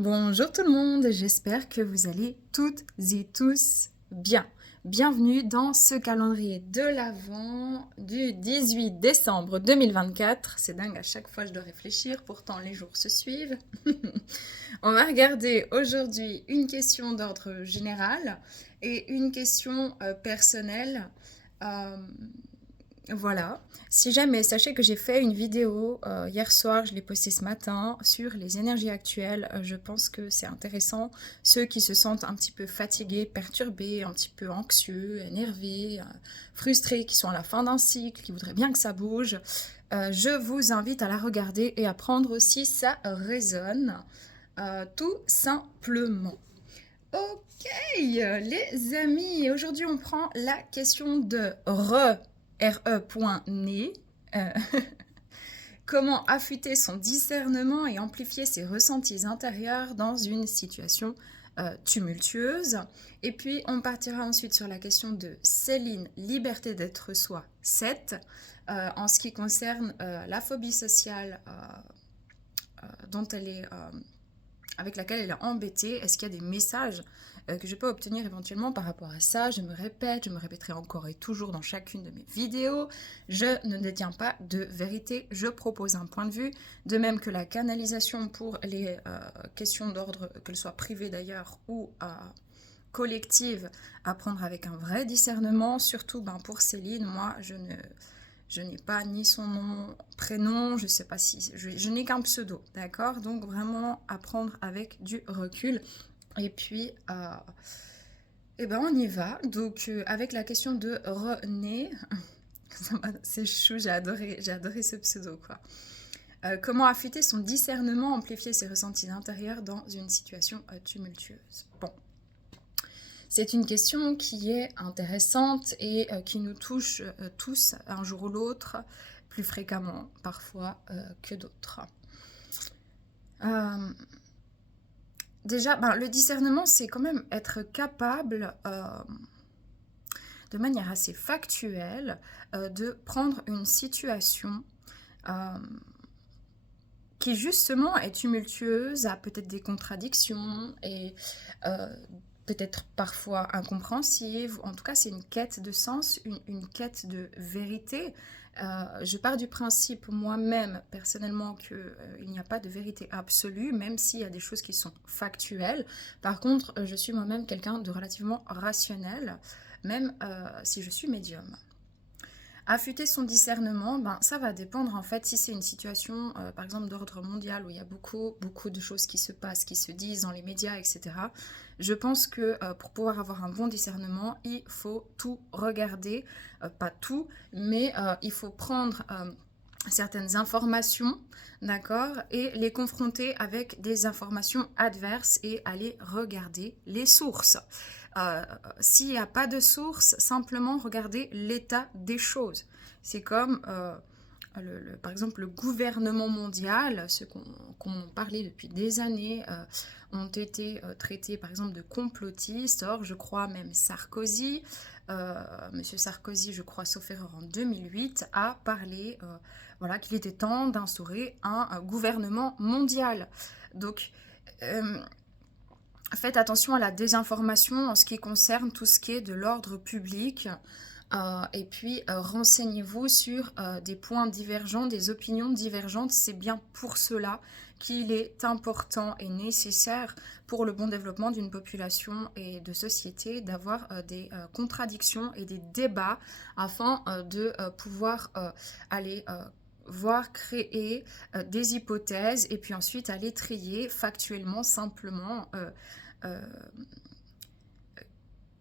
Bonjour tout le monde, j'espère que vous allez toutes et tous bien. Bienvenue dans ce calendrier de l'Avent du 18 décembre 2024. C'est dingue, à chaque fois je dois réfléchir, pourtant les jours se suivent. On va regarder aujourd'hui une question d'ordre général et une question personnelle. Euh, voilà. Si jamais, sachez que j'ai fait une vidéo hier soir, je l'ai postée ce matin, sur les énergies actuelles. Je pense que c'est intéressant. Ceux qui se sentent un petit peu fatigués, perturbés, un petit peu anxieux, énervés, frustrés, qui sont à la fin d'un cycle, qui voudraient bien que ça bouge, je vous invite à la regarder et à prendre si ça résonne, tout simplement. Ok, les amis, aujourd'hui on prend la question de re.ne. Euh, Comment affûter son discernement et amplifier ses ressentis intérieurs dans une situation tumultueuse. Et puis on partira ensuite sur la question de Céline, liberté d'être soi 7, en ce qui concerne la phobie sociale dont elle est avec laquelle elle est embêtée. Est-ce qu'il y a des messages que je peux obtenir éventuellement par rapport à ça? Je me répète, je me répéterai encore et toujours dans chacune de mes vidéos. Je ne détiens pas de vérité, je propose un point de vue. De même que la canalisation pour les questions d'ordre, qu'elles soient privées d'ailleurs ou collectives, à prendre avec un vrai discernement. Surtout pour Céline, moi je n'ai pas ni son nom, prénom, je sais pas si... Je n'ai qu'un pseudo, d'accord? Donc vraiment apprendre avec du recul. Et puis, on y va. Donc avec la question de René, c'est chou, j'ai adoré ce pseudo, quoi. Comment affûter son discernement, amplifier ses ressentis intérieurs dans une situation tumultueuse? Bon. C'est une question qui est intéressante et qui nous touche tous un jour ou l'autre, plus fréquemment parfois que d'autres. Déjà, le discernement, c'est quand même être capable, de manière assez factuelle, de prendre une situation qui justement est tumultueuse, a peut-être des contradictions et peut-être parfois incompréhensive. En tout cas, c'est une quête de sens, une quête de vérité. Je pars du principe moi-même, personnellement, qu'il n'y a pas de vérité absolue, même s'il y a des choses qui sont factuelles. Par contre, je suis moi-même quelqu'un de relativement rationnel, même si je suis médium. Affûter son discernement, ça va dépendre en fait si c'est une situation par exemple d'ordre mondial où il y a beaucoup de choses qui se passent, qui se disent dans les médias, etc. Je pense que pour pouvoir avoir un bon discernement, il faut tout regarder, pas tout, mais il faut prendre certaines informations, d'accord, et les confronter avec des informations adverses et aller regarder les sources. S'il n'y a pas de source, simplement regarder l'état des choses. C'est comme, par exemple, le gouvernement mondial, ceux qu'on parlait depuis des années, ont été traités, par exemple, de complotistes. Or, je crois même Sarkozy, Monsieur Sarkozy, je crois, sauf erreur, en 2008, a parlé qu'il était temps d'instaurer un gouvernement mondial. Donc, faites attention à la désinformation en ce qui concerne tout ce qui est de l'ordre public. Et puis, renseignez-vous sur des points divergents, des opinions divergentes. C'est bien pour cela qu'il est important et nécessaire pour le bon développement d'une population et de société d'avoir des contradictions et des débats afin de pouvoir aller voir créer des hypothèses et puis ensuite aller trier factuellement, simplement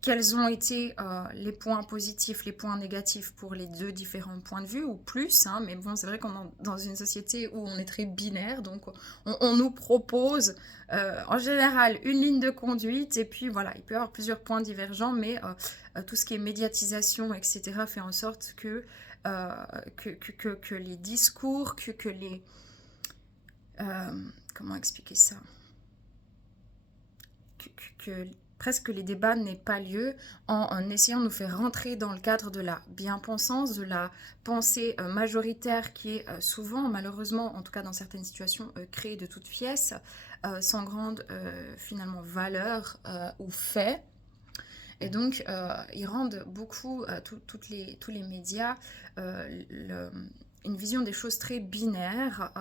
quels ont été les points positifs, les points négatifs pour les deux différents points de vue, ou plus, hein, mais bon, c'est vrai qu'on est dans une société où on est très binaire, donc on nous propose en général une ligne de conduite, et puis voilà, il peut y avoir plusieurs points divergents, mais tout ce qui est médiatisation, etc., fait en sorte que les discours, que les... comment expliquer ça, que presque que les débats n'aient pas lieu en essayant de nous faire rentrer dans le cadre de la bien-pensance, de la pensée majoritaire qui est souvent, malheureusement, en tout cas dans certaines situations, créée de toutes pièces, sans grande finalement valeur ou fait. Et donc, ils rendent beaucoup, tous les médias, une vision des choses très binaire,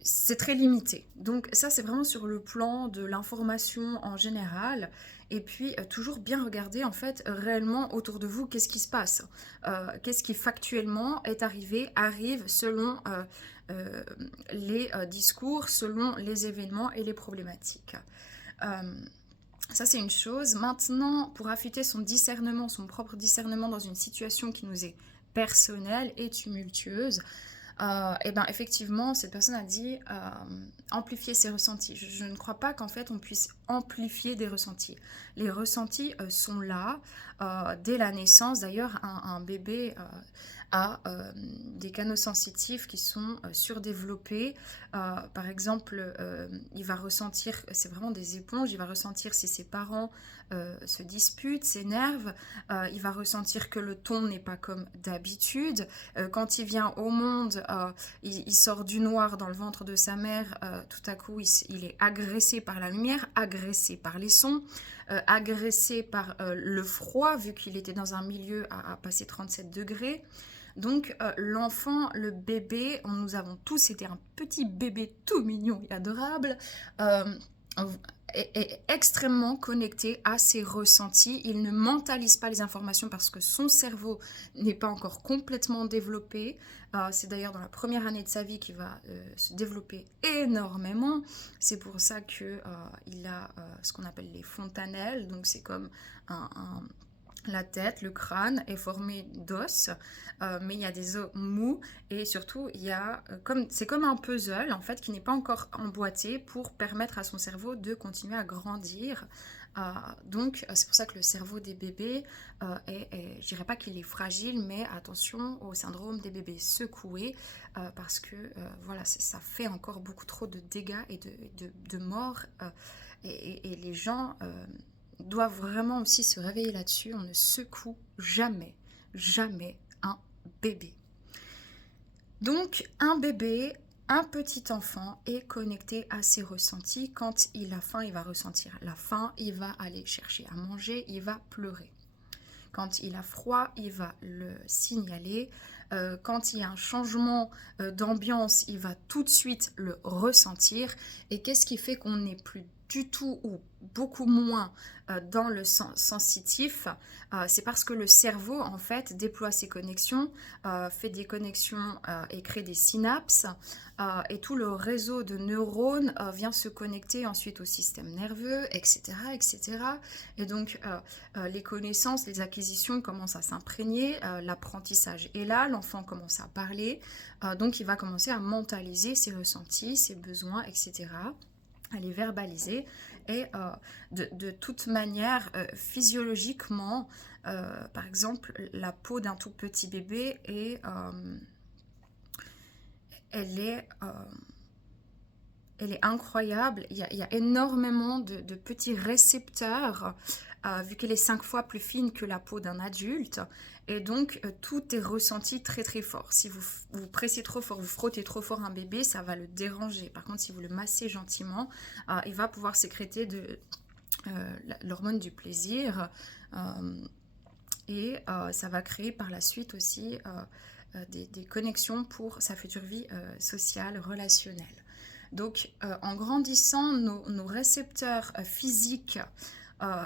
c'est très limité. Donc ça, c'est vraiment sur le plan de l'information en général. Et puis, toujours bien regarder, en fait, réellement autour de vous, qu'est-ce qui se passe. Qu'est-ce qui factuellement est arrivé, arrive selon les discours, selon les événements et les problématiques. Ça, c'est une chose. Maintenant, pour affûter son discernement, son propre discernement dans une situation qui nous est personnelle et tumultueuse, et ben effectivement, cette personne a dit amplifier ses ressentis. Je ne crois pas qu'en fait on puisse amplifier des ressentis. Les ressentis sont là dès la naissance. D'ailleurs, un bébé a des canaux sensitifs qui sont surdéveloppés. Par exemple, il va ressentir, c'est vraiment des éponges, il va ressentir si ses parents se disputent, s'énervent, il va ressentir que le ton n'est pas comme d'habitude. Quand il vient au monde, il sort du noir dans le ventre de sa mère, tout à coup il est agressé par la lumière, agressé par les sons, agressé par le froid, vu qu'il était dans un milieu à passer 37 degrés. Donc l'enfant, le bébé, nous avons tous été un petit bébé tout mignon et adorable, est extrêmement connecté à ses ressentis. Il ne mentalise pas les informations parce que son cerveau n'est pas encore complètement développé. C'est d'ailleurs dans la première année de sa vie qu'il va se développer énormément. C'est pour ça qu'il a ce qu'on appelle les fontanelles. Donc c'est comme la tête, le crâne est formé d'os, mais il y a des os mous et surtout c'est comme un puzzle en fait qui n'est pas encore emboîté pour permettre à son cerveau de continuer à grandir. Donc c'est pour ça que le cerveau des bébés je dirais pas qu'il est fragile, mais attention au syndrome des bébés secoués parce que voilà, ça fait encore beaucoup trop de dégâts et de morts et les gens doivent vraiment aussi se réveiller là-dessus. On ne secoue jamais, jamais un bébé. Donc, un bébé, un petit enfant est connecté à ses ressentis. Quand il a faim, il va ressentir la faim, il va aller chercher à manger, il va pleurer. Quand il a froid, il va le signaler. Quand il y a un changement d'ambiance, il va tout de suite le ressentir. Et qu'est-ce qui fait qu'on n'est plus du tout ou beaucoup moins dans le sensitif, c'est parce que le cerveau en fait déploie ses connexions, fait des connexions et crée des synapses et tout le réseau de neurones vient se connecter ensuite au système nerveux, etc. etc. Et donc les connaissances, les acquisitions commencent à s'imprégner, l'apprentissage est là, l'enfant commence à parler, donc il va commencer à mentaliser ses ressentis, ses besoins, etc., à les verbaliser. Et de toute manière, physiologiquement, par exemple, la peau d'un tout petit bébé elle est incroyable. Il y a énormément de petits récepteurs, vu qu'elle est 5 fois plus fine que la peau d'un adulte. Et donc, tout est ressenti très très fort. Si vous pressez trop fort, vous frottez trop fort un bébé, ça va le déranger. Par contre, si vous le massez gentiment, il va pouvoir sécréter l'hormone du plaisir. Et ça va créer par la suite aussi des connexions pour sa future vie sociale, relationnelle. Donc, en grandissant, nos récepteurs physiques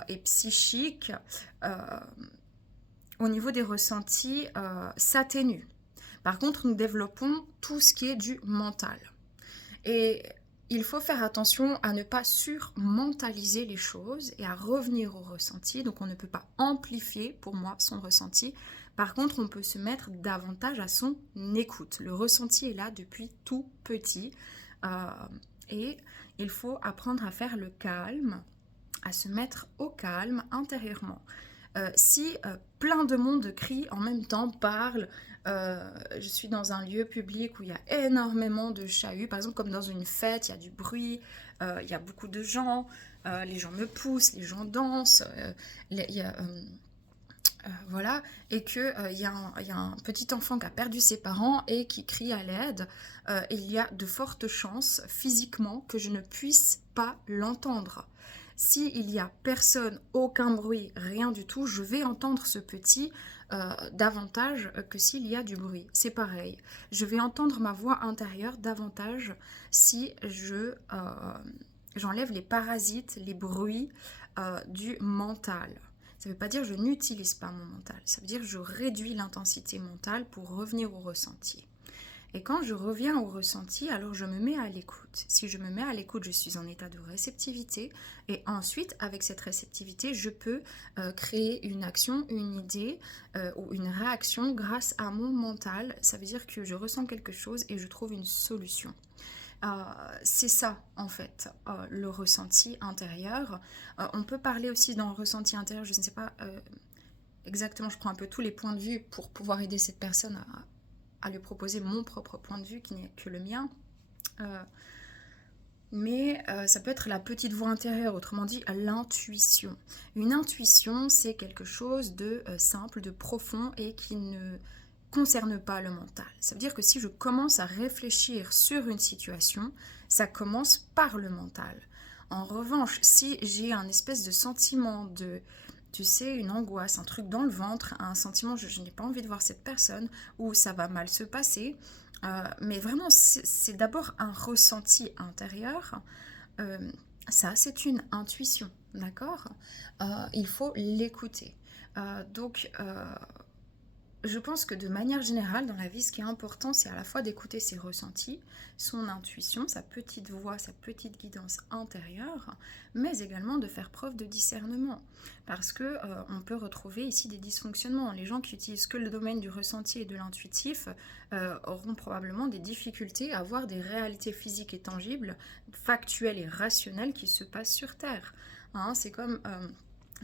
et psychiques, au niveau des ressentis, s'atténuent. Par contre, nous développons tout ce qui est du mental. Et il faut faire attention à ne pas surmentaliser les choses et à revenir au ressenti. Donc, on ne peut pas amplifier, pour moi, son ressenti. Par contre, on peut se mettre davantage à son écoute. Le ressenti est là depuis tout petit. Et il faut apprendre à faire le calme, à se mettre au calme intérieurement. Si plein de monde crie en même temps, parle, je suis dans un lieu public où il y a énormément de chahut, par exemple comme dans une fête, il y a du bruit, il y a beaucoup de gens, les gens me poussent, les gens dansent, il y a, voilà, et que il y a un petit enfant qui a perdu ses parents et qui crie à l'aide, il y a de fortes chances physiquement que je ne puisse pas l'entendre. S'il y a personne, aucun bruit, rien du tout, je vais entendre ce petit davantage que s'il y a du bruit. C'est pareil. Je vais entendre ma voix intérieure davantage si j'enlève les parasites, les bruits du mental. Ça ne veut pas dire que je n'utilise pas mon mental, ça veut dire que je réduis l'intensité mentale pour revenir au ressenti. Et quand je reviens au ressenti, alors je me mets à l'écoute. Si je me mets à l'écoute, je suis en état de réceptivité. Et ensuite, avec cette réceptivité, je peux créer une action, une idée ou une réaction grâce à mon mental. Ça veut dire que je ressens quelque chose et je trouve une solution. C'est ça, en fait, le ressenti intérieur. On peut parler aussi dans le ressenti intérieur, je ne sais pas exactement, je prends un peu tous les points de vue pour pouvoir aider cette personne à lui proposer mon propre point de vue qui n'est que le mien. Mais ça peut être la petite voix intérieure, autrement dit l'intuition. Une intuition, c'est quelque chose de simple, de profond et qui ne concerne pas le mental. Ça veut dire que si je commence à réfléchir sur une situation, ça commence par le mental. En revanche, si j'ai un espèce de sentiment de, tu sais, une angoisse, un truc dans le ventre, un sentiment je n'ai pas envie de voir cette personne, ou ça va mal se passer, mais vraiment c'est d'abord un ressenti intérieur, ça c'est une intuition, d'accord. Il faut l'écouter. Donc je pense que de manière générale, dans la vie, ce qui est important, c'est à la fois d'écouter ses ressentis, son intuition, sa petite voix, sa petite guidance intérieure, mais également de faire preuve de discernement. Parce que on peut retrouver ici des dysfonctionnements. Les gens qui utilisent que le domaine du ressenti et de l'intuitif auront probablement des difficultés à voir des réalités physiques et tangibles, factuelles et rationnelles qui se passent sur Terre. Hein, c'est comme,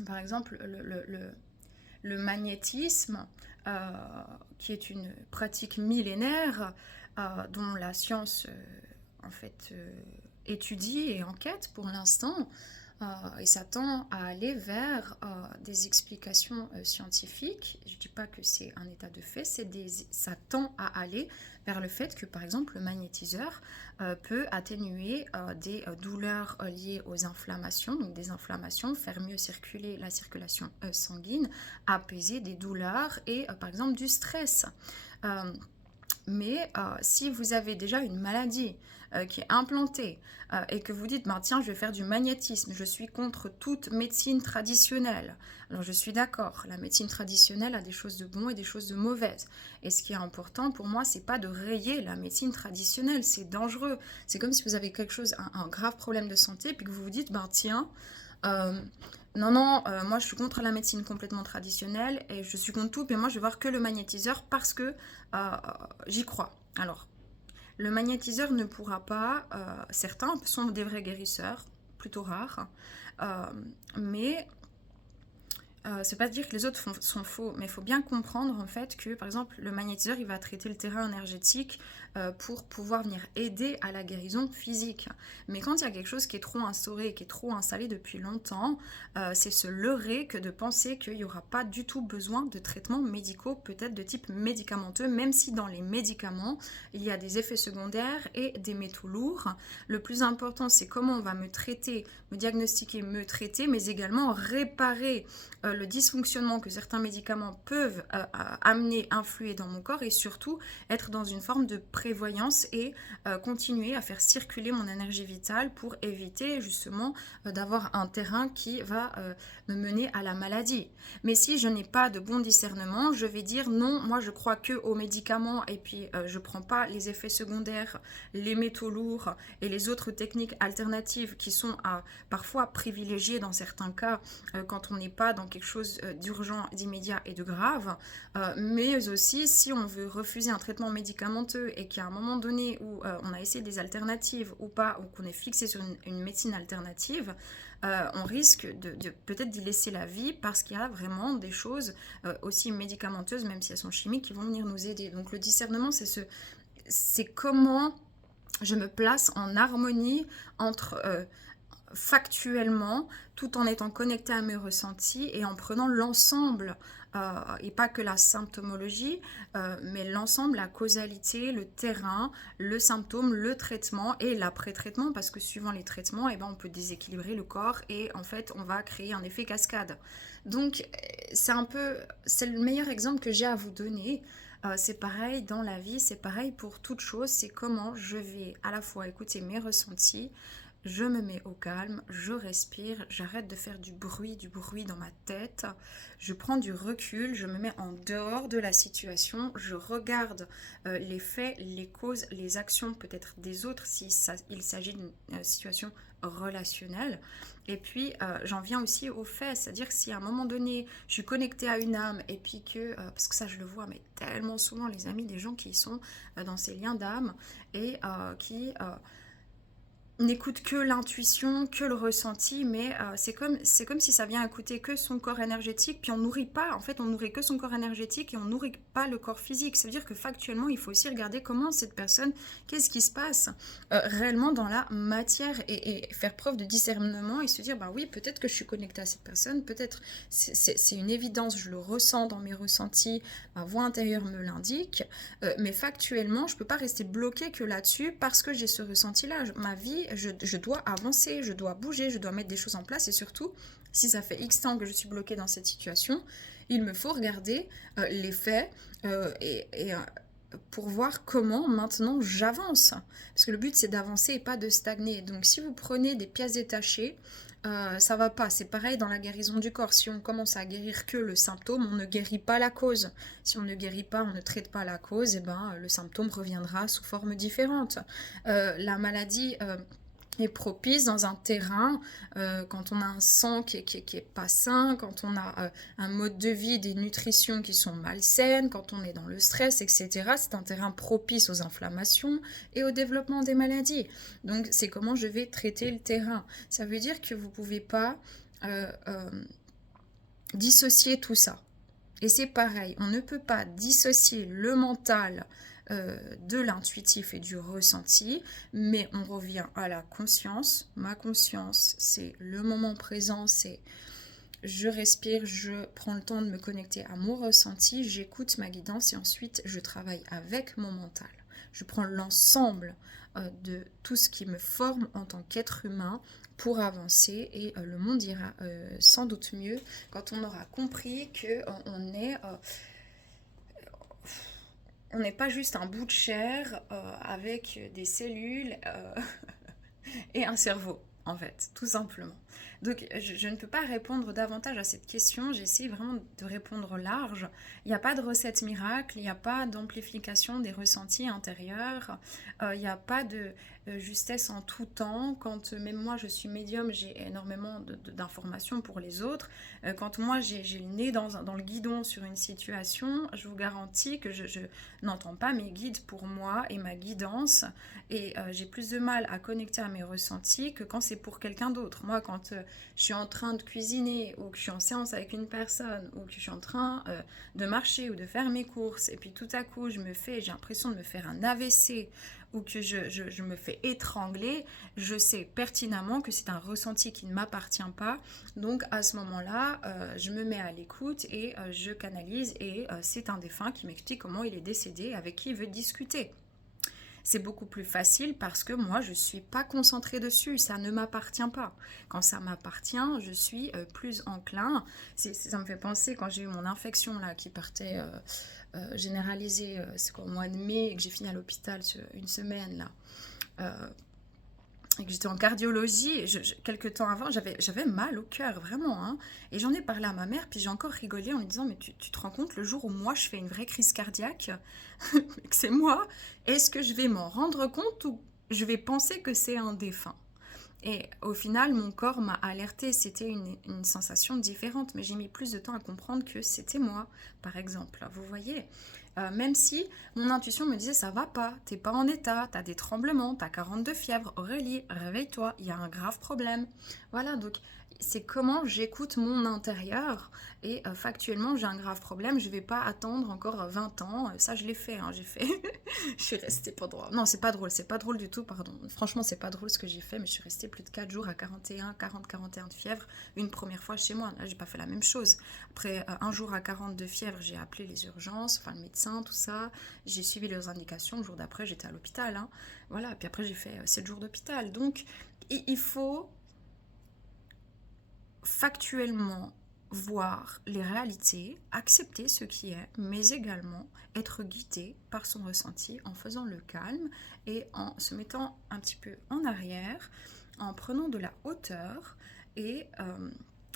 par exemple, le magnétisme, qui est une pratique millénaire dont la science en fait étudie et enquête pour l'instant, et ça tend à aller vers des explications scientifiques. Je ne dis pas que c'est un état de fait, ça tend à aller vers le fait que par exemple le magnétiseur peut atténuer des douleurs liées aux inflammations, donc des inflammations, faire mieux circuler la circulation sanguine, apaiser des douleurs et par exemple du stress. Mais si vous avez déjà une maladie qui est implantée et que vous dites bah, tiens, je vais faire du magnétisme, je suis contre toute médecine traditionnelle. Alors je suis d'accord, la médecine traditionnelle a des choses de bon et des choses de mauvaises. Et ce qui est important pour moi, c'est pas de rayer la médecine traditionnelle, c'est dangereux. C'est comme si vous avez quelque chose, un grave problème de santé, puis que vous vous dites bah tiens, non, moi je suis contre la médecine complètement traditionnelle et je suis contre tout, mais moi je vais voir que le magnétiseur parce que j'y crois. Alors, le magnétiseur ne pourra pas, certains sont des vrais guérisseurs, plutôt rares, mais c'est pas dire que les autres sont faux, mais il faut bien comprendre en fait que par exemple le magnétiseur il va traiter le terrain énergétique pour pouvoir venir aider à la guérison physique. Mais quand il y a quelque chose qui est trop instauré, qui est trop installé depuis longtemps, c'est se leurrer que de penser qu'il n'y aura pas du tout besoin de traitements médicaux, peut-être de type médicamenteux, même si dans les médicaments il y a des effets secondaires et des métaux lourds. Le plus important c'est comment on va me traiter, me diagnostiquer, me traiter, mais également réparer le dysfonctionnement que certains médicaments peuvent amener, influer dans mon corps et surtout être dans une forme de prévoyance et continuer à faire circuler mon énergie vitale pour éviter justement d'avoir un terrain qui va me mener à la maladie. Mais si je n'ai pas de bon discernement, je vais dire non, moi je crois que aux médicaments et puis je prends pas les effets secondaires, les métaux lourds et les autres techniques alternatives qui sont parfois privilégiées dans certains cas quand on n'est pas dans quelque chose d'urgent, d'immédiat et de grave, mais aussi si on veut refuser un traitement médicamenteux et et qu'à un moment donné où on a essayé des alternatives ou pas, ou qu'on est fixé sur une médecine alternative, on risque de peut-être d'y laisser la vie parce qu'il y a vraiment des choses aussi médicamenteuses, même si elles sont chimiques, qui vont venir nous aider. Donc le discernement, c'est comment je me place en harmonie entre factuellement, tout en étant connecté à mes ressentis et en prenant l'ensemble, et pas que la symptomologie, mais l'ensemble, la causalité, le terrain, le symptôme, le traitement et l'après-traitement, parce que suivant les traitements, eh ben, on peut déséquilibrer le corps et en fait, on va créer un effet cascade. Donc, c'est le meilleur exemple que j'ai à vous donner. C'est pareil dans la vie, c'est pareil pour toute chose, c'est comment je vais à la fois écouter mes ressentis, je me mets au calme, je respire, j'arrête de faire du bruit dans ma tête, je prends du recul, je me mets en dehors de la situation, je regarde les faits, les causes, les actions peut-être des autres si il s'agit d'une situation relationnelle. Et puis j'en viens aussi aux faits, c'est-à-dire que si à un moment donné je suis connectée à une âme et puis que, parce que ça je le vois mais tellement souvent les amis, des gens qui sont dans ces liens d'âme et qui n'écoute que l'intuition, que le ressenti, mais c'est comme si ça vient écouter que son corps énergétique, puis on nourrit pas, en fait on nourrit que son corps énergétique et on nourrit pas le corps physique. Ça veut dire que factuellement il faut aussi regarder comment cette personne, qu'est-ce qui se passe réellement dans la matière et faire preuve de discernement et se dire bah oui peut-être que je suis connectée à cette personne, peut-être c'est une évidence, je le ressens dans mes ressentis, ma voix intérieure me l'indique, mais factuellement je peux pas rester bloquée que là-dessus parce que j'ai ce ressenti-là. Ma vie, je dois avancer, je dois bouger, je dois mettre des choses en place et surtout, si ça fait X temps que je suis bloquée dans cette situation, il me faut regarder les faits pour voir comment maintenant j'avance. Parce que le but c'est d'avancer et pas de stagner. Donc si vous prenez des pièces détachées, ça va pas. C'est pareil dans la guérison du corps. Si on commence à guérir que le symptôme, on ne guérit pas la cause. Si on ne guérit pas, on ne traite pas la cause, et ben le symptôme reviendra sous forme différente. La maladie est propice dans un terrain quand on a un sang qui est pas sain, quand on a un mode de vie, des nutritions qui sont malsaines, quand on est dans le stress, etc. C'est un terrain propice aux inflammations et au développement des maladies. Donc c'est comment je vais traiter le terrain. Ça veut dire que vous pouvez pas dissocier tout ça. Et c'est pareil, on ne peut pas dissocier le mental de l'intuitif et du ressenti, mais on revient à la conscience. Ma conscience, c'est le moment présent, c'est je respire, je prends le temps de me connecter à mon ressenti, j'écoute ma guidance et ensuite je travaille avec mon mental. Je prends l'ensemble de tout ce qui me forme en tant qu'être humain pour avancer et le monde ira sans doute mieux quand on aura compris qu'on est... on n'est pas juste un bout de chair avec des cellules et un cerveau, en fait, tout simplement. Donc, je ne peux pas répondre davantage à cette question. J'essaie vraiment de répondre large. Il n'y a pas de recette miracle, il n'y a pas d'amplification des ressentis intérieurs, il n'y a pas de justesse en tout temps. Quand même moi, je suis médium, j'ai énormément d'informations pour les autres. Quand moi, j'ai le nez dans le guidon sur une situation, je vous garantis que je n'entends pas mes guides pour moi et ma guidance. Et j'ai plus de mal à connecter à mes ressentis que quand c'est pour quelqu'un d'autre. Moi, quand je suis en train de cuisiner ou que je suis en séance avec une personne ou que je suis en train de marcher ou de faire mes courses et puis tout à coup, j'ai l'impression de me faire un AVC ou que je me fais étrangler, je sais pertinemment que c'est un ressenti qui ne m'appartient pas. Donc à ce moment-là, je me mets à l'écoute et je canalise et c'est un défunt qui m'explique comment il est décédé, avec qui il veut discuter. C'est beaucoup plus facile parce que moi, je ne suis pas concentrée dessus, ça ne m'appartient pas. Quand ça m'appartient, je suis plus enclin. Ça me fait penser quand j'ai eu mon infection là, qui partait généralisée, c'est quoi, au mois de mai, et que j'ai fini à l'hôpital une semaine là. Et que j'étais en cardiologie, quelques temps avant, j'avais mal au cœur, vraiment. Hein, et j'en ai parlé à ma mère, puis j'ai encore rigolé en lui disant, mais tu te rends compte, le jour où moi je fais une vraie crise cardiaque, que c'est moi, est-ce que je vais m'en rendre compte ou je vais penser que c'est un défunt? Et au final, mon corps m'a alertée, c'était une sensation différente, mais j'ai mis plus de temps à comprendre que c'était moi, par exemple. Vous voyez, Même si mon intuition me disait ça va pas, t'es pas en état, t'as des tremblements, t'as 42 fièvre, Aurélie, réveille-toi, il y a un grave problème. Voilà, donc c'est comment j'écoute mon intérieur et factuellement j'ai un grave problème, je vais pas attendre encore 20 ans, ça je l'ai fait, hein, j'ai fait, je suis restée pendant... Non, c'est pas drôle du tout, pardon. Franchement, c'est pas drôle ce que j'ai fait, mais je suis restée plus de 4 jours à 41 de fièvre une première fois chez moi. Là, j'ai pas fait la même chose. Après un jour à 40 de fièvre, j'ai appelé les urgences, enfin le médecin, tout ça. J'ai suivi leurs indications. Le jour d'après, j'étais à l'hôpital. Hein. Voilà, puis après, j'ai fait 7 jours d'hôpital. Donc, il faut factuellement voir les réalités, accepter ce qui est, mais également être guidé par son ressenti en faisant le calme et en se mettant un petit peu en arrière, en prenant de la hauteur et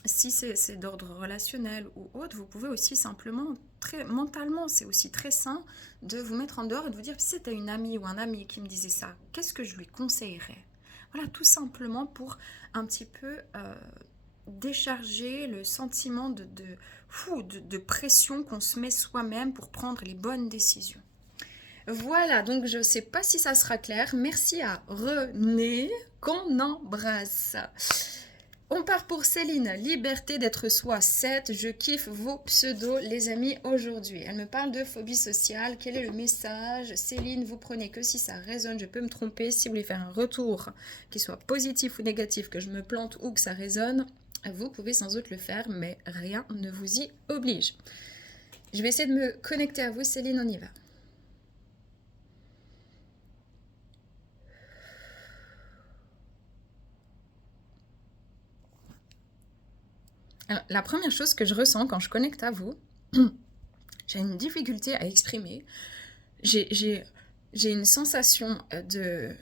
si c'est d'ordre relationnel ou autre, vous pouvez aussi simplement, très mentalement, c'est aussi très sain de vous mettre en dehors et de vous dire si c'était une amie ou un ami qui me disait ça, qu'est-ce que je lui conseillerais? Voilà, tout simplement pour un petit peu décharger le sentiment de pression qu'on se met soi-même pour prendre les bonnes décisions. Voilà, donc je ne sais pas si ça sera clair. Merci à René, qu'on embrasse. On part pour Céline, liberté d'être soi 7. Je kiffe vos pseudos, les amis, aujourd'hui. Elle me parle de phobie sociale. Quel est le message? Céline, vous prenez que si ça résonne. Je peux me tromper. Si vous voulez faire un retour, qu'il soit positif ou négatif, que je me plante ou que ça résonne, vous pouvez sans doute le faire, mais rien ne vous y oblige. Je vais essayer de me connecter à vous, Céline, on y va. Alors, la première chose que je ressens quand je connecte à vous, j'ai une difficulté à exprimer. J'ai une sensation de...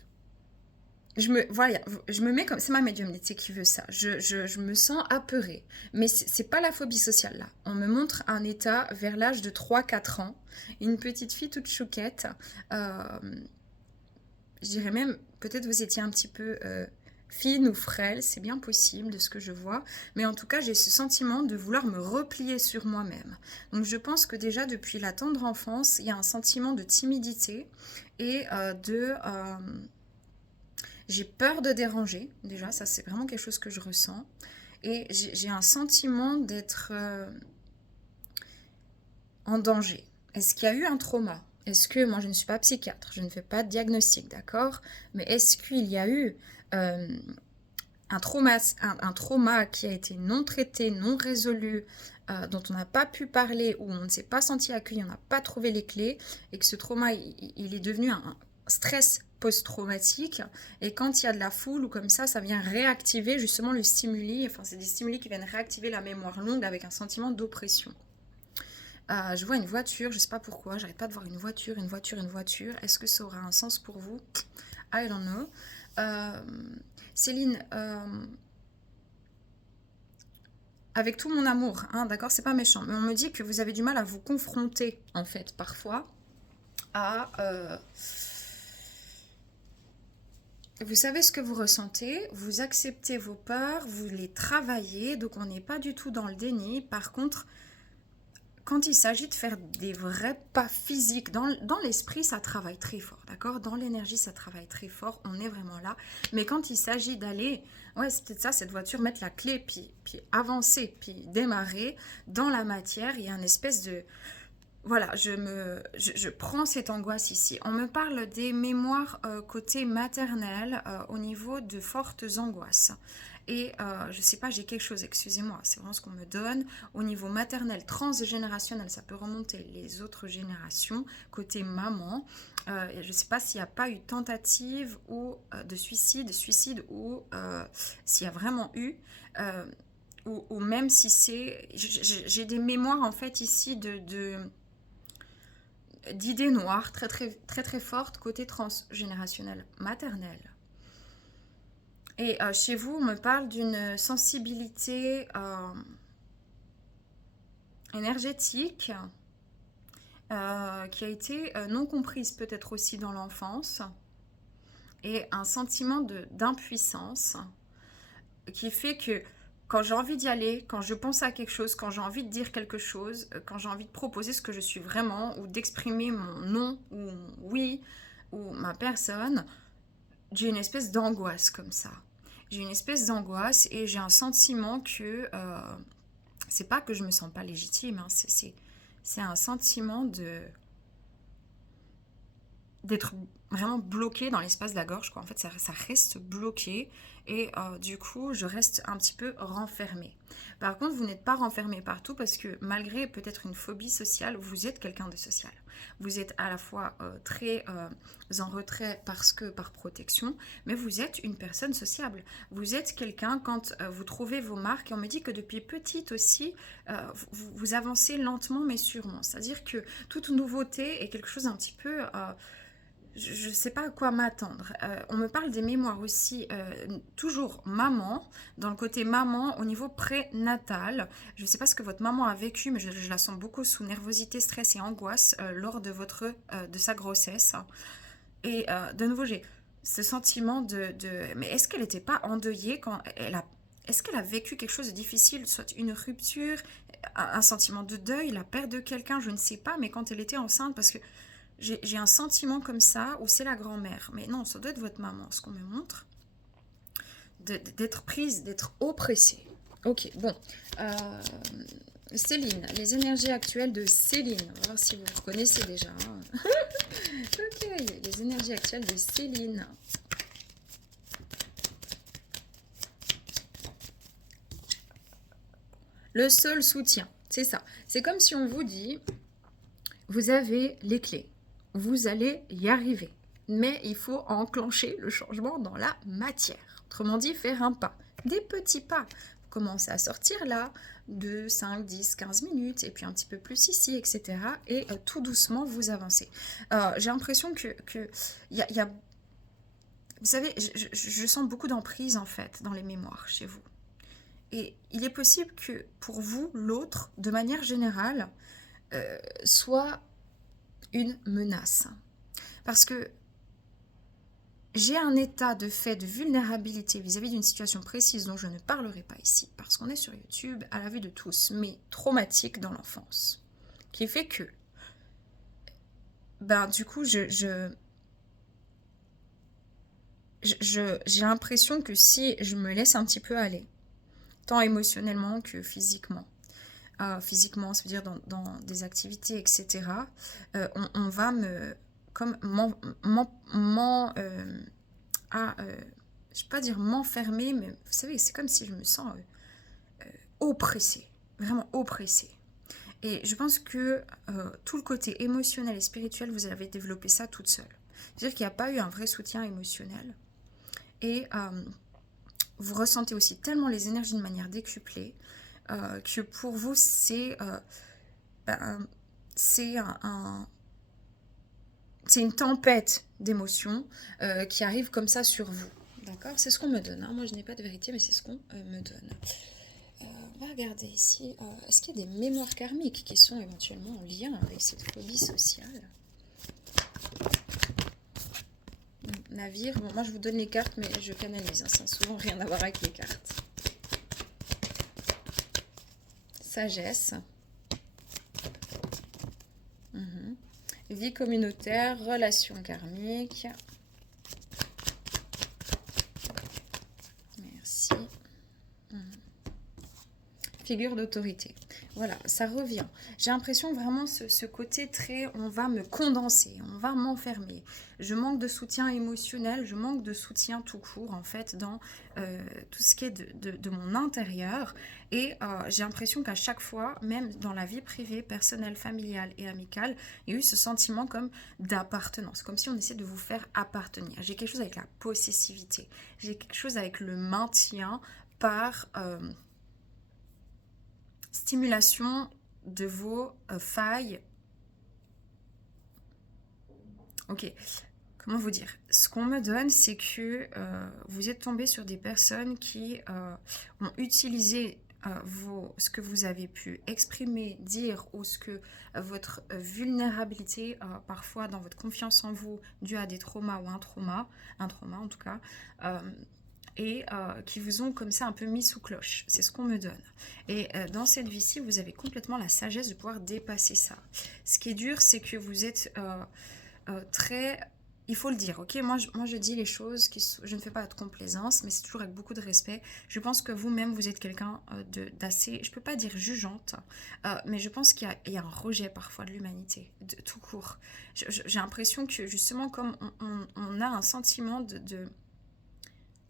voilà, je me mets comme... C'est ma médiumnité qui veut ça. Je me sens apeurée. Mais c'est pas la phobie sociale, là. On me montre un état vers l'âge de 3-4 ans. Une petite fille toute chouquette. Je dirais même, peut-être vous étiez un petit peu... fine ou frêle, c'est bien possible de ce que je vois, mais en tout cas j'ai ce sentiment de vouloir me replier sur moi-même. Donc je pense que déjà depuis la tendre enfance, il y a un sentiment de timidité et j'ai peur de déranger, déjà ça c'est vraiment quelque chose que je ressens, et j'ai un sentiment d'être en danger. Est-ce qu'il y a eu un trauma? Est-ce que, moi je ne suis pas psychiatre, je ne fais pas de diagnostic, d'accord? Mais est-ce qu'il y a eu un trauma qui a été non traité, non résolu, dont on n'a pas pu parler, où on ne s'est pas senti accueilli, on n'a pas trouvé les clés, et que ce trauma, il est devenu un stress post-traumatique, et quand il y a de la foule ou comme ça vient réactiver justement le stimuli, enfin c'est des stimuli qui viennent réactiver la mémoire longue avec un sentiment d'oppression. Je vois une voiture, je ne sais pas pourquoi, j'arrête pas de voir une voiture. Est-ce que ça aura un sens pour vous? I don't know. Céline, avec tout mon amour, hein, d'accord, c'est pas méchant, mais on me dit que vous avez du mal à vous confronter, en fait, parfois, à... vous savez ce que vous ressentez, vous acceptez vos peurs, vous les travaillez, donc on n'est pas du tout dans le déni. Par contre, quand il s'agit de faire des vrais pas physiques, dans l'esprit, ça travaille très fort, d'accord? Dans l'énergie, ça travaille très fort, on est vraiment là. Mais quand il s'agit d'aller, ouais, c'est peut-être ça, cette voiture, mettre la clé, puis avancer, puis démarrer, dans la matière, il y a une espèce de... Voilà, je prends cette angoisse ici. On me parle des mémoires côté maternel au niveau de fortes angoisses. Et je sais pas, j'ai quelque chose, excusez-moi, c'est vraiment ce qu'on me donne. Au niveau maternel, transgénérationnel, ça peut remonter les autres générations. Côté maman, je sais pas s'il n'y a pas eu tentative ou de suicide ou s'il y a vraiment eu... ou même si c'est... J'ai des mémoires en fait ici d'idées noires très très très très fortes côté transgénérationnel maternel. Et chez vous, on me parle d'une sensibilité énergétique qui a été non comprise peut-être aussi dans l'enfance et un sentiment d'impuissance qui fait que quand j'ai envie d'y aller, quand je pense à quelque chose, quand j'ai envie de dire quelque chose, quand j'ai envie de proposer ce que je suis vraiment, ou d'exprimer mon non, ou mon oui, ou ma personne, j'ai une espèce d'angoisse comme ça. J'ai une espèce d'angoisse et j'ai un sentiment que c'est pas que je me sens pas légitime, hein, c'est un sentiment d'être vraiment bloqué dans l'espace de la gorge, quoi. En fait, ça reste bloqué et du coup, je reste un petit peu renfermée. Par contre, vous n'êtes pas renfermé partout parce que malgré peut-être une phobie sociale, vous êtes quelqu'un de social. Vous êtes à la fois très en retrait parce que par protection, mais vous êtes une personne sociable. Vous êtes quelqu'un quand vous trouvez vos marques, et on me dit que depuis petite aussi, vous avancez lentement mais sûrement. C'est-à-dire que toute nouveauté est quelque chose un petit peu je ne sais pas à quoi m'attendre. On me parle des mémoires aussi, toujours maman, dans le côté maman au niveau prénatal. Je ne sais pas ce que votre maman a vécu, mais je la sens beaucoup sous nervosité, stress et angoisse lors de sa grossesse. Et de nouveau, j'ai ce sentiment mais est-ce qu'elle n'était pas endeuillée quand elle a... Est-ce qu'elle a vécu quelque chose de difficile, soit une rupture, un sentiment de deuil, la perte de quelqu'un, je ne sais pas, mais quand elle était enceinte, parce que j'ai un sentiment comme ça où c'est la grand-mère. Mais non, ça doit être votre maman, ce qu'on me montre. D'être prise, d'être oppressée. Ok, bon. Céline, les énergies actuelles de Céline. On va voir si vous reconnaissez déjà. Hein. Ok, les énergies actuelles de Céline. Le seul soutien, c'est ça. C'est comme si on vous dit, vous avez les clés. Vous allez y arriver. Mais il faut enclencher le changement dans la matière. Autrement dit, faire un pas. Des petits pas. Vous commencez à sortir là, 2, 5, 10, 15 minutes, et puis un petit peu plus ici, etc. Et tout doucement, vous avancez. J'ai l'impression que y a, vous savez, je sens beaucoup d'emprise, en fait, dans les mémoires chez vous. Et il est possible que, pour vous, l'autre, de manière générale, soit une menace. Parce que j'ai un état de fait de vulnérabilité vis-à-vis d'une situation précise dont je ne parlerai pas ici, parce qu'on est sur YouTube, à la vue de tous, mais traumatique dans l'enfance, qui fait que, du coup, j'ai l'impression que si je me laisse un petit peu aller, tant émotionnellement que physiquement, physiquement, ça veut dire dans des activités, etc., on va me... comme je vais pas dire m'enfermer, mais vous savez, c'est comme si je me sens oppressée, vraiment oppressée. Et je pense que tout le côté émotionnel et spirituel, vous avez développé ça toute seule. C'est-à-dire qu'il n'y a pas eu un vrai soutien émotionnel. Et vous ressentez aussi tellement les énergies de manière décuplée que pour vous, c'est une tempête d'émotions qui arrive comme ça sur vous. D'accord? C'est ce qu'on me donne. Hein. Moi, je n'ai pas de vérité, mais c'est ce qu'on me donne. On va regarder ici. Est-ce qu'il y a des mémoires karmiques qui sont éventuellement en lien avec cette phobie sociale? Navire. Bon, moi, je vous donne les cartes, mais je canalise. Hein. Ça n'a souvent rien à voir avec les cartes. Sagesse. Vie communautaire, relations karmiques. Merci. Figure d'autorité. Voilà, ça revient. J'ai l'impression vraiment ce côté très, on va me condenser, on va m'enfermer. Je manque de soutien émotionnel, je manque de soutien tout court en fait dans tout ce qui est de mon intérieur. Et j'ai l'impression qu'à chaque fois, même dans la vie privée, personnelle, familiale et amicale, il y a eu ce sentiment comme d'appartenance, comme si on essayait de vous faire appartenir. J'ai quelque chose avec la possessivité, j'ai quelque chose avec le maintien par... stimulation de vos failles. Ok, comment vous dire? Ce qu'on me donne, c'est que vous êtes tombé sur des personnes qui ont utilisé ce que vous avez pu exprimer, dire, ou ce que votre vulnérabilité, parfois dans votre confiance en vous, due à des traumas ou un trauma en tout cas, et qui vous ont comme ça un peu mis sous cloche. C'est ce qu'on me donne. Et dans cette vie-ci, vous avez complètement la sagesse de pouvoir dépasser ça. Ce qui est dur, c'est que vous êtes très... Il faut le dire, ok? Moi, je dis les choses, je ne fais pas de complaisance, mais c'est toujours avec beaucoup de respect. Je pense que vous-même, vous êtes quelqu'un d'assez, je peux pas dire jugeante, mais je pense qu'il y a un rejet parfois de l'humanité, tout court. J'ai l'impression que justement, comme on a un sentiment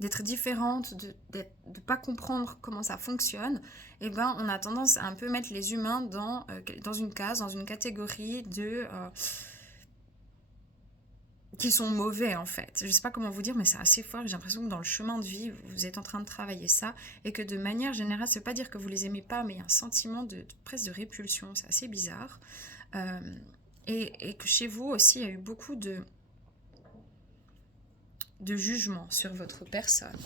d'être différente, de ne pas comprendre comment ça fonctionne, et ben on a tendance à un peu mettre les humains dans une case, dans une catégorie de... qui sont mauvais en fait. Je sais pas comment vous dire, mais c'est assez fort. J'ai l'impression que dans le chemin de vie, vous êtes en train de travailler ça, et que de manière générale, ça veut pas dire que vous les aimez pas, mais il y a un sentiment presque de répulsion. C'est assez bizarre. Et que chez vous aussi, il y a eu beaucoup de jugement sur votre personne.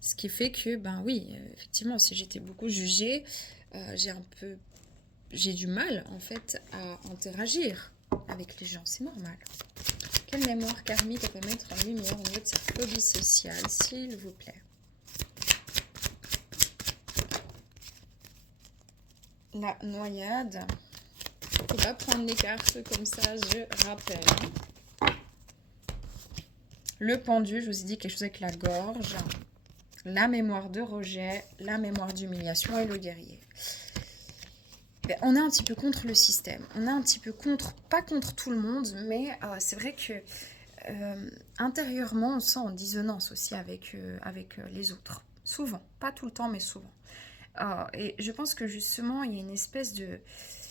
Ce qui fait que, ben oui, effectivement, si j'étais beaucoup jugée, j'ai du mal en fait à interagir avec les gens, c'est normal. Quelle mémoire karmique elle peut mettre en lumière au niveau de sa phobie sociale, s'il vous plaît? La noyade. Faut pas prendre les cartes comme ça, je rappelle. Le pendu, je vous ai dit quelque chose avec la gorge. La mémoire de rejet, la mémoire d'humiliation et le guerrier. On est un petit peu contre le système. On est un petit peu pas contre tout le monde, mais c'est vrai que intérieurement, on se sent en dissonance aussi avec les autres. Souvent, pas tout le temps, mais souvent. Et je pense que justement, il y a une espèce de...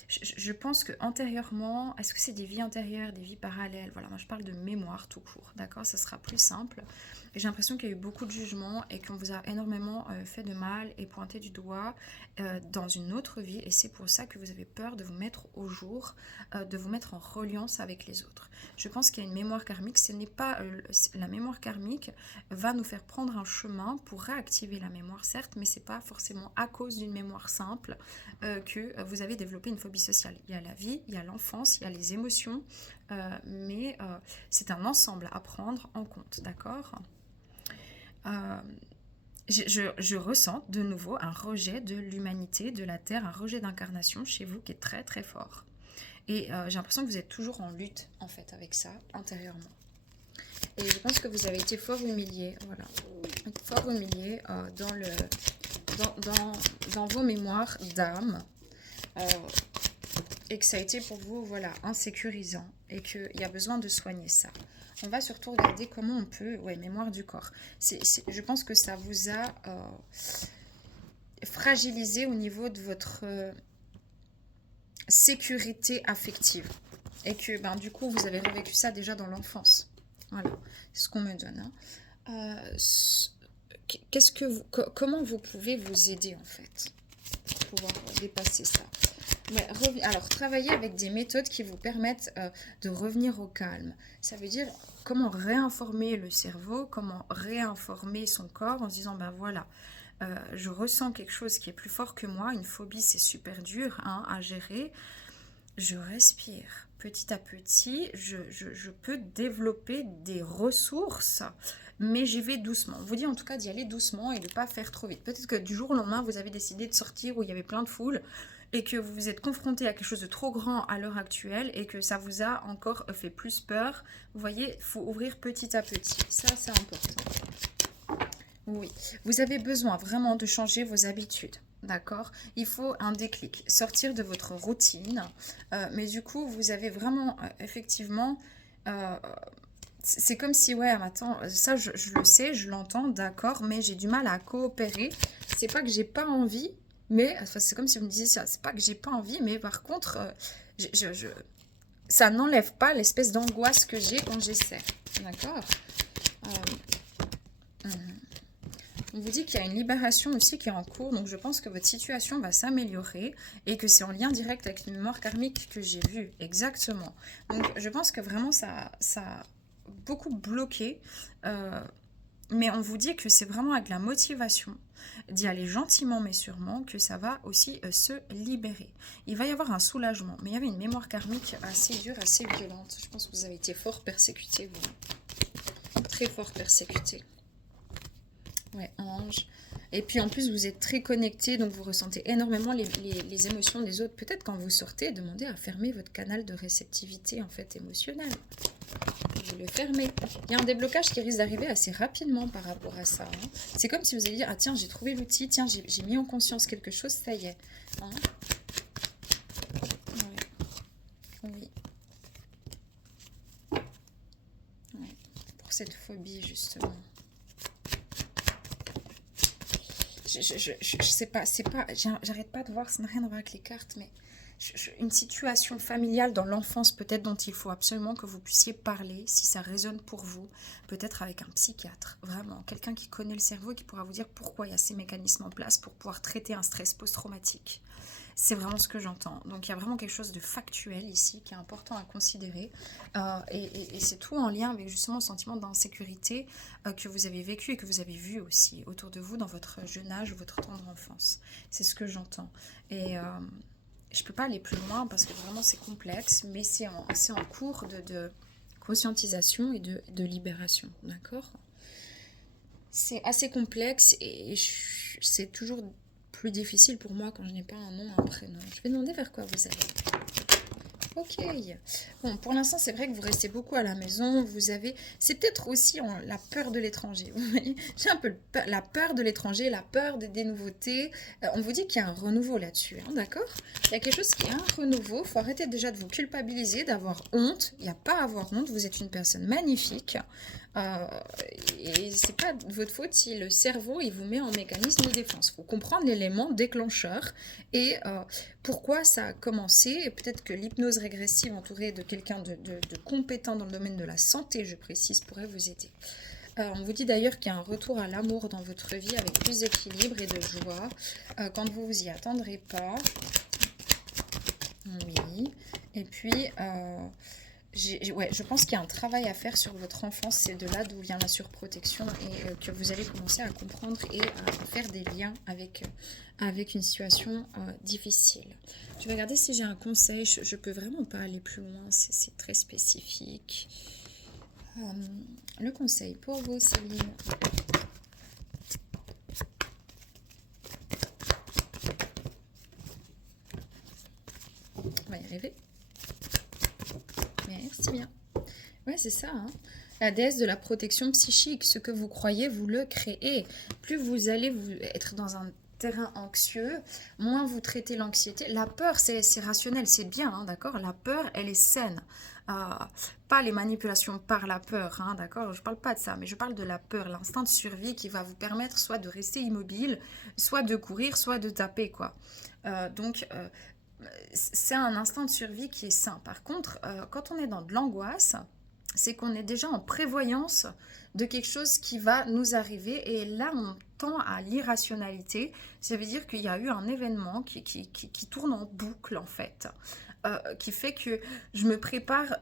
Je pense que antérieurement, est-ce que c'est des vies antérieures, des vies parallèles? Voilà, moi je parle de mémoire tout court, d'accord? Ça sera plus simple. Et j'ai l'impression qu'il y a eu beaucoup de jugements et qu'on vous a énormément fait de mal et pointé du doigt dans une autre vie. Et c'est pour ça que vous avez peur de vous mettre au jour, de vous mettre en reliance avec les autres. Je pense qu'il y a une mémoire karmique. Ce n'est pas la mémoire karmique va nous faire prendre un chemin pour réactiver la mémoire, certes, mais c'est pas forcément à cause d'une mémoire simple que vous avez développé une phobie sociale. Il y a la vie, il y a l'enfance, il y a les émotions, mais c'est un ensemble à prendre en compte, d'accord? Je ressens de nouveau un rejet de l'humanité, de la Terre, un rejet d'incarnation chez vous qui est très très fort. Et j'ai l'impression que vous êtes toujours en lutte en fait avec ça intérieurement. Et je pense que vous avez été fort humilié, voilà, fort humilié dans vos mémoires d'âme. Et que ça a été pour vous, voilà, insécurisant et qu'il y a besoin de soigner ça. On va surtout regarder comment on peut... Ouais, mémoire du corps. Je pense que ça vous a fragilisé au niveau de votre sécurité affective. Et que, ben, du coup, vous avez revécu ça déjà dans l'enfance. Voilà, c'est ce qu'on me donne. Hein. Comment vous pouvez vous aider, en fait, pour pouvoir dépasser ça? Alors, travailler avec des méthodes qui vous permettent de revenir au calme. Ça veut dire comment réinformer le cerveau, comment réinformer son corps en se disant, ben voilà, je ressens quelque chose qui est plus fort que moi, une phobie c'est super dur hein, à gérer. Je respire. Petit à petit, je peux développer des ressources, mais j'y vais doucement. On vous dit en tout cas d'y aller doucement et de ne pas faire trop vite. Peut-être que du jour au lendemain, vous avez décidé de sortir où il y avait plein de foule et que vous vous êtes confronté à quelque chose de trop grand à l'heure actuelle et que ça vous a encore fait plus peur. Vous voyez, il faut ouvrir petit à petit. Ça, c'est important. Oui, vous avez besoin vraiment de changer vos habitudes. D'accord? Il faut un déclic, sortir de votre routine. Mais du coup, vous avez vraiment, effectivement, c'est comme si, ouais, attends, ça je le sais, je l'entends, d'accord, mais j'ai du mal à coopérer. C'est pas que j'ai pas envie, mais enfin, c'est comme si vous me disiez ça, c'est pas que j'ai pas envie, mais par contre, ça n'enlève pas l'espèce d'angoisse que j'ai quand j'essaie. D'accord? On vous dit qu'il y a une libération aussi qui est en cours, donc je pense que votre situation va s'améliorer et que c'est en lien direct avec une mémoire karmique que j'ai vue, exactement. Donc je pense que vraiment ça a beaucoup bloqué, mais on vous dit que c'est vraiment avec la motivation d'y aller gentiment mais sûrement que ça va aussi se libérer. Il va y avoir un soulagement, mais il y avait une mémoire karmique assez dure, assez violente. Je pense que vous avez été fort persécuté, vous. Très fort persécuté. Ouais, ange. Et puis en plus, vous êtes très connecté, donc vous ressentez énormément les émotions des autres. Peut-être quand vous sortez, demandez à fermer votre canal de réceptivité en fait émotionnelle. Vous le fermez. Il y a un déblocage qui risque d'arriver assez rapidement par rapport à ça. Hein. C'est comme si vous alliez dire, ah tiens, j'ai trouvé l'outil, tiens, j'ai mis en conscience quelque chose, ça y est. Hein. Ouais. Oui. Ouais. Pour cette phobie, justement. Je sais pas, j'arrête pas de voir, ça n'a rien à voir avec les cartes, mais une situation familiale dans l'enfance peut-être dont il faut absolument que vous puissiez parler, si ça résonne pour vous, peut-être avec un psychiatre, vraiment, quelqu'un qui connaît le cerveau et qui pourra vous dire pourquoi il y a ces mécanismes en place pour pouvoir traiter un stress post-traumatique. C'est vraiment ce que j'entends. Donc il y a vraiment quelque chose de factuel ici qui est important à considérer. Et c'est tout en lien avec justement le sentiment d'insécurité que vous avez vécu et que vous avez vu aussi autour de vous dans votre jeune âge ou votre tendre enfance. C'est ce que j'entends. Et je ne peux pas aller plus loin parce que vraiment c'est complexe, mais c'est en cours de conscientisation et de libération. D'accord ? C'est assez complexe et c'est toujours plus difficile pour moi quand je n'ai pas un nom, un prénom. Je vais demander vers quoi vous allez. Ok. Bon, pour l'instant, c'est vrai que vous restez beaucoup à la maison. Vous avez... C'est peut-être aussi la peur de l'étranger. Vous voyez, j'ai un peu la peur de l'étranger, la peur des nouveautés. On vous dit qu'il y a un renouveau là-dessus, hein, d'accord? Il y a quelque chose qui est un renouveau. Il faut arrêter déjà de vous culpabiliser, d'avoir honte. Il n'y a pas à avoir honte. Vous êtes une personne magnifique. Et c'est pas de votre faute si le cerveau il vous met en mécanisme de défense. Il faut comprendre l'élément déclencheur et pourquoi ça a commencé. Et peut-être que l'hypnose régressive entourée de quelqu'un de compétent dans le domaine de la santé, je précise, pourrait vous aider. On vous dit d'ailleurs qu'il y a un retour à l'amour dans votre vie avec plus d'équilibre et de joie quand vous vous y attendrez pas. Oui. Et puis... ouais, je pense qu'il y a un travail à faire sur votre enfance, c'est de là d'où vient la surprotection et que vous allez commencer à comprendre et à faire des liens avec une situation difficile. Je vais regarder si j'ai un conseil, je peux vraiment pas aller plus loin, c'est très spécifique. Le conseil pour vous, Céline. On va y arriver. Merci bien. Ouais, c'est ça. Hein. La déesse de la protection psychique. Ce que vous croyez, vous le créez. Plus vous allez être dans un terrain anxieux, moins vous traitez l'anxiété. La peur, c'est rationnel, c'est bien, hein, d'accord? La peur, elle est saine. Pas les manipulations par la peur, hein, d'accord? Je parle pas de ça, mais je parle de la peur, l'instinct de survie qui va vous permettre soit de rester immobile, soit de courir, soit de taper, quoi. Donc... c'est un instinct de survie qui est sain. Par contre, quand on est dans de l'angoisse, c'est qu'on est déjà en prévoyance de quelque chose qui va nous arriver et là on tend à l'irrationalité. Ça veut dire qu'il y a eu un événement qui tourne en boucle en fait. Qui fait que je me prépare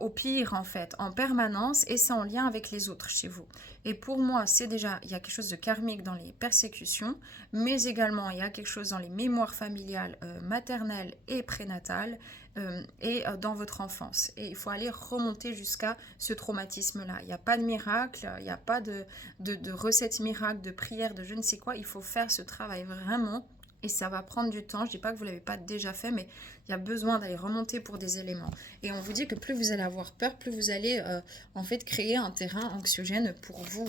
au pire en fait, en permanence, et c'est en lien avec les autres chez vous. Et pour moi, c'est déjà, il y a quelque chose de karmique dans les persécutions, mais également il y a quelque chose dans les mémoires familiales, maternelles et prénatales, et dans votre enfance. Et il faut aller remonter jusqu'à ce traumatisme-là. Il n'y a pas de miracle, il n'y a pas de recette miracle, de prière, de je ne sais quoi. Il faut faire ce travail vraiment. Et ça va prendre du temps. Je ne dis pas que vous ne l'avez pas déjà fait, mais il y a besoin d'aller remonter pour des éléments. Et on vous dit que plus vous allez avoir peur, plus vous allez en fait créer un terrain anxiogène pour vous.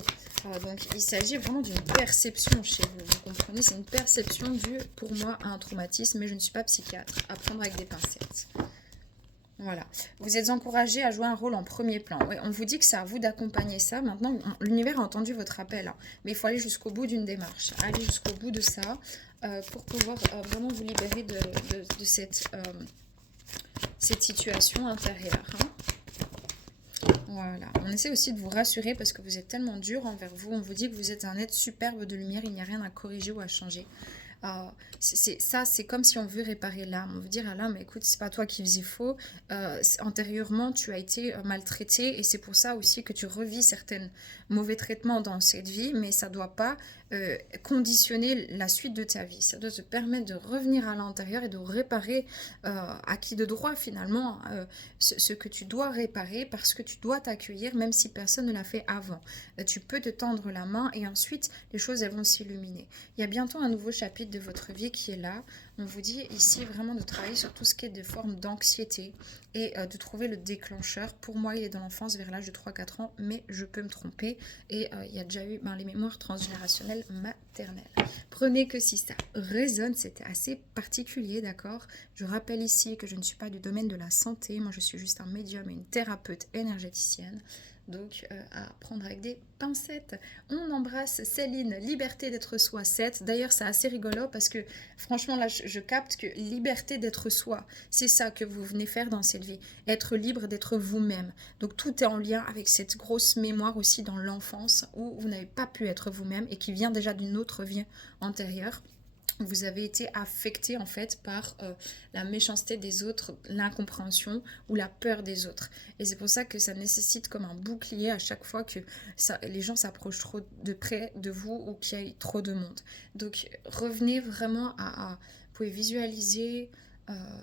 Donc il s'agit vraiment d'une perception chez vous. Vous comprenez, c'est une perception due pour moi à un traumatisme, mais je ne suis pas psychiatre. À prendre avec des pincettes. Voilà. Vous êtes encouragé à jouer un rôle en premier plan. Ouais, on vous dit que c'est à vous d'accompagner ça. Maintenant, l'univers a entendu votre appel. Hein. Mais il faut aller jusqu'au bout d'une démarche. Aller jusqu'au bout de ça pour pouvoir vraiment vous libérer de cette situation intérieure. Hein. Voilà. On essaie aussi de vous rassurer parce que vous êtes tellement dur envers vous. On vous dit que vous êtes un être superbe de lumière. Il n'y a rien à corriger ou à changer. Ça, c'est comme si on veut réparer l'âme. On veut dire à l'âme, écoute, c'est pas toi qui faisais faux. Antérieurement, tu as été maltraité et c'est pour ça aussi que tu revis certains mauvais traitements dans cette vie, mais ça doit pas conditionner la suite de ta vie. Ça doit te permettre de revenir à l'intérieur et de réparer à qui de droit finalement ce que tu dois réparer parce que tu dois t'accueillir même si personne ne l'a fait avant. Tu peux te tendre la main et ensuite les choses elles vont s'illuminer. Il y a bientôt un nouveau chapitre de votre vie qui est là. On vous dit ici vraiment de travailler sur tout ce qui est de formes d'anxiété et de trouver le déclencheur. Pour moi, il est dans l'enfance vers l'âge de 3-4 ans, mais je peux me tromper. Et il y a déjà eu les mémoires transgénérationnelles maternelles. Prenez que si ça résonne, c'était assez particulier, d'accord? Je rappelle ici que je ne suis pas du domaine de la santé. Moi, je suis juste un médium et une thérapeute énergéticienne. Donc, à prendre avec des pincettes. On embrasse Céline, liberté d'être soi 7. D'ailleurs, c'est assez rigolo parce que franchement, là, je capte que liberté d'être soi, c'est ça que vous venez faire dans cette vie. Être libre d'être vous-même. Donc, tout est en lien avec cette grosse mémoire aussi dans l'enfance où vous n'avez pas pu être vous-même et qui vient déjà d'une autre vie antérieure. Vous avez été affecté en fait par la méchanceté des autres, l'incompréhension ou la peur des autres. Et c'est pour ça que ça nécessite comme un bouclier à chaque fois que les gens s'approchent trop de près de vous ou qu'il y ait trop de monde. Donc revenez vraiment vous pouvez visualiser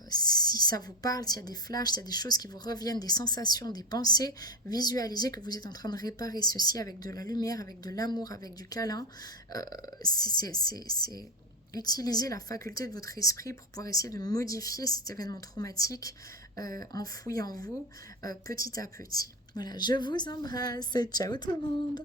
si ça vous parle, s'il y a des flashs, s'il y a des choses qui vous reviennent, des sensations, des pensées, visualisez que vous êtes en train de réparer ceci avec de la lumière, avec de l'amour, avec du câlin. C'est utilisez la faculté de votre esprit pour pouvoir essayer de modifier cet événement traumatique enfoui en vous petit à petit. Voilà, je vous embrasse. Ciao tout le monde.